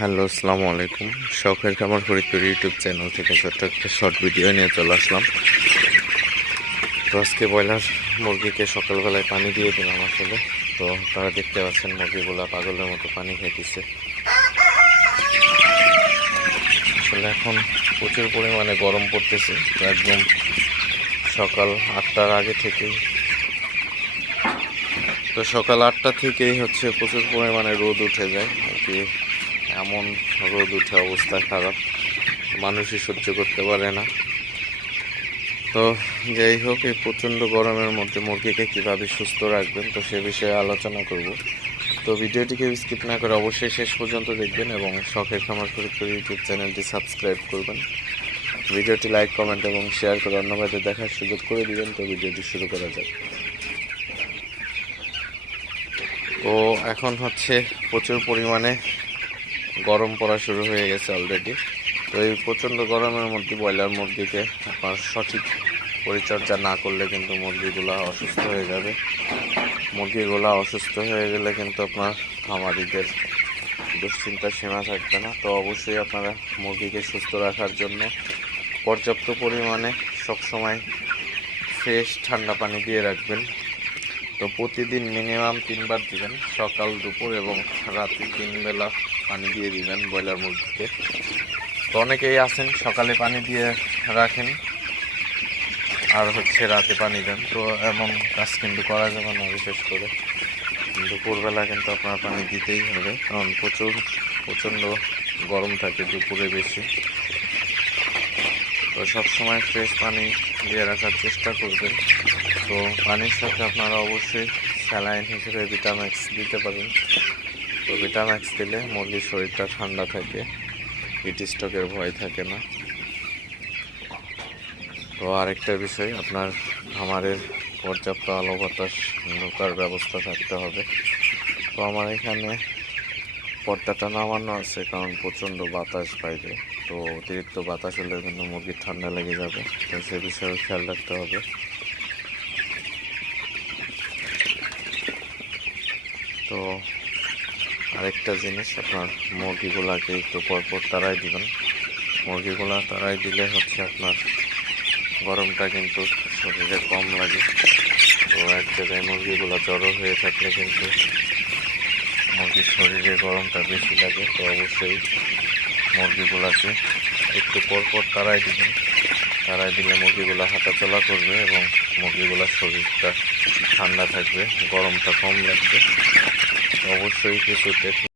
Hello, আসসালামু আলাইকুম। শখের খামার ফরিদপুর ইউটিউব চ্যানেল থেকে ছোট্ট একটা শর্ট ভিডিও নিয়ে চলে আসলাম। তো আজকে ব্রয়লার মুরগিকে সকালবেলায় পানি দিয়ে দিলাম আসলে। তো আপনারা দেখতে পাচ্ছেন মুরগিগুলা পাগলের মতো পানি খেতেছে। আসলে এখন প্রচুর পরিমাণে গরম পড়তেছে, তো একদম সকাল 8টার আগে থেকেই সকাল 8টা থেকেই প্রচুর পরিমাণে রোদ উঠে যায় আর কি। এমন রোদ উঠে অবস্থা খারাপ, মানুষই সহ্য করতে পারে না। তো যাই হোক, এই প্রচণ্ড গরমের মধ্যে মুরগিকে কীভাবে সুস্থ রাখবেন তো সে বিষয়ে আলোচনা করব। তো ভিডিওটিকে স্কিপ না করে অবশ্যই শেষ পর্যন্ত দেখবেন এবং শখের খামার ফরিদপুর ইউটিউব চ্যানেলটি সাবস্ক্রাইব করবেন। ভিডিওটি লাইক, কমেন্ট এবং শেয়ার করে অন্যদের দেখার সুযোগ করে দিবেন। তো ভিডিওটি শুরু করা যাক। তো এখন প্রচুর পরিমাণে গরম পড়া শুরু হয়ে গেছে অলরেডি। তো এই প্রচণ্ড গরমের মধ্যে ব্রয়লার মুরগিকে আপনার সঠিক পরিচর্যা না করলে কিন্তু মুরগিগুলা অসুস্থ হয়ে যাবে। মুরগিগুলা অসুস্থ হয়ে গেলে কিন্তু আপনার খামারিদের দুশ্চিন্তার সীমা থাকবে না। তো অবশ্যই আপনারা মুরগিকে সুস্থ রাখার জন্য পর্যাপ্ত পরিমাণে সবসময় ফ্রেশ ঠান্ডা পানি দিয়ে রাখবেন। তো প্রতিদিন মিনিমাম 3বার দিবেন, সকাল, দুপুর এবং রাতে 3 বেলা পানি দিয়ে দিবেন ব্রয়লার মুরগিকে। তো অনেকেই আছেন সকালে পানি দিয়ে রাখেন আর রাতে পানি দেন, তো এমন কাজ কিন্তু করা যাবে না। বিশেষ করে দুপুরবেলা কিন্তু আপনার পানি দিতেই হবে, কারণ প্রচণ্ড গরম থাকে দুপুরে বেশি। তো সবসময় ফ্রেশ পানি দিয়ে রাখার চেষ্টা করবেন। তো পানির সাথে আপনারা অবশ্যই স্যালাইন হিসেবে ভিটাম্যাক্স দিতে পারেন। তো ভিটাম্যাক্স দিলে মুরগির শরীরটা ঠান্ডা থাকে, হিট স্ট্রোকের ভয় থাকে না। তো আরেকটা বিষয়, আপনার খামারের পর্যাপ্ত আলো বাতাস ঢোকার ব্যবস্থা থাকতে হবে। তো আমার এখানে পর্দাটা নামানো আছে, কারণ প্রচণ্ড বাতাস বাইরে। তো অতিরিক্ত বাতাস হলে কিন্তু মুরগির ঠান্ডা লেগে যাবে, তো সে বিষয়েও খেয়াল রাখতে হবে। তো আরেকটা জিনিস, আপনার মুরগিগুলাকে একটু পরপর তাড়াই দিবেন। মুরগিগুলা তাড়াই দিলে আপনার গরমটা কিন্তু শরীরে কম লাগে। তো এক জায়গায় মুরগিগুলো জড়ো হয়ে থাকলে কিন্তু মুরগির শরীরে গরমটা বেশি লাগে। তো অবশ্যই মুরগিগুলাকে একটু পরপর তাড়াই দিবেন। তাড়াই দিলে মুরগিগুলো হাঁটাচলা করবে এবং মুরগিগুলোর শরীরটা ঠান্ডা থাকবে, গরমটা কম লাগবে। অবশ্যই কিছুতে